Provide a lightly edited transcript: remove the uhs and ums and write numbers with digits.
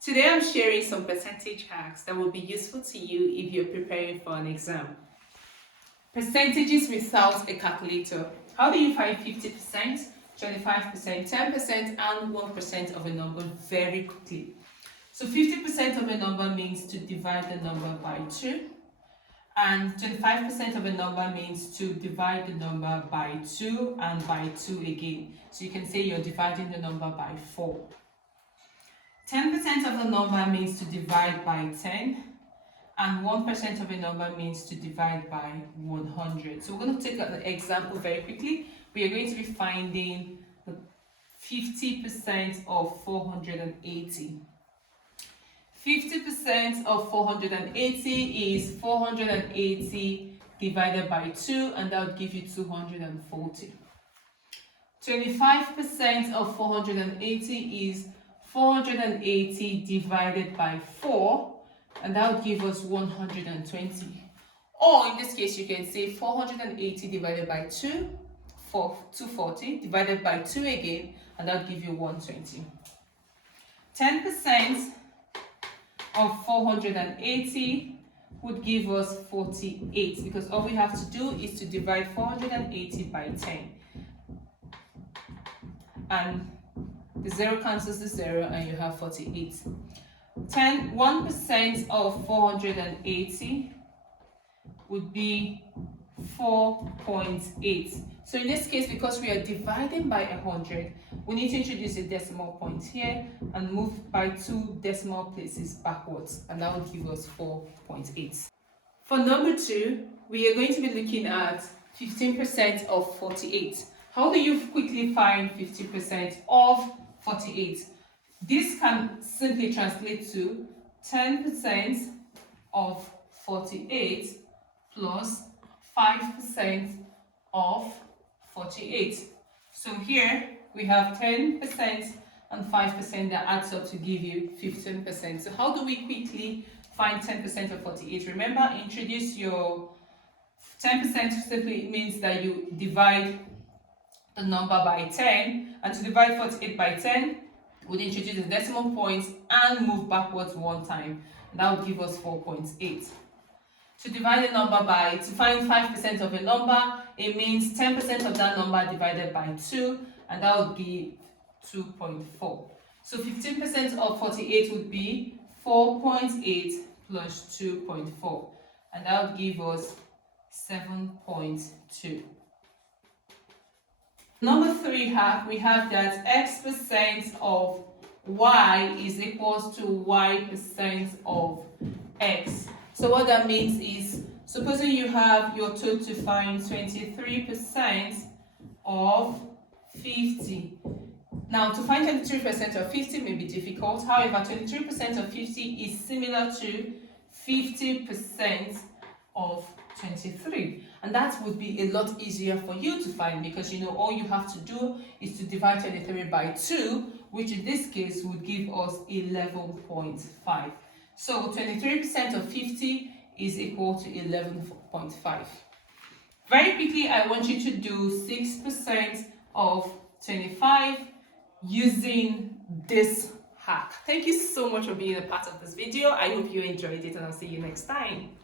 Today I'm sharing some percentage hacks that will be useful to you if you're preparing for an exam. Percentages without a calculator. How do you find 50%, 25%, 10% and 1% of a number very quickly? So 50% of a number means to divide the number by 2, and 25% of a number means to divide the number by 2 and by 2 again. So you can say you're dividing the number by 4. 10% of the number means to divide by 10, and 1% of a number means to divide by 100. So we're going to take an example very quickly. We are going to be finding the 50% of 480. 50% of 480 is 480 divided by 2, and that would give you 240. 25% of 480 is 480 divided by 4, and that would give us 120. Or in this case, you can say 480 divided by 2, 240 divided by 2 again, and that would give you 120. 10% of 480 would give us 48, because all we have to do is to divide 480 by 10. And the 0 cancels the 0 and you have 48. 1% of 480 would be 4.8. So in this case, because we are dividing by 100, we need to introduce a decimal point here and move by 2 decimal places backwards, and that will give us 4.8. For number 2, we are going to be looking at 15% of 48. How do you quickly find 50% of 48? This can simply translate to 10% of 48 plus 5% of 48. So here we have 10% and 5% that adds up to give you 15%. So how do we quickly find 10% of 48? Remember, introduce your 10% simply means that you divide the number by 10, and to divide 48 by 10, we'll introduce the decimal point and move backwards one time. That will give us 4.8. To divide a number to find 5% of a number, it means 10% of that number divided by 2, and that would give 2.4. So 15% of 48 would be 4.8 plus 2.4, and that would give us 7.2. Number 3 hack, we have that x% of y is equals to y% of x. So what that means is, supposing you have your total to find 23% of 50. Now, to find 23% of 50 may be difficult. However, 23% of 50 is similar to 50% of 23, and that would be a lot easier for you to find, because you know all you have to do is to divide 23 by 2, which in this case would give us 11.5. So 23% of 50 is equal to 11.5. Very quickly, I want you to do 6% of 25 using this hack. Thank you so much for being a part of this video. I hope you enjoyed it, and I'll see you next time.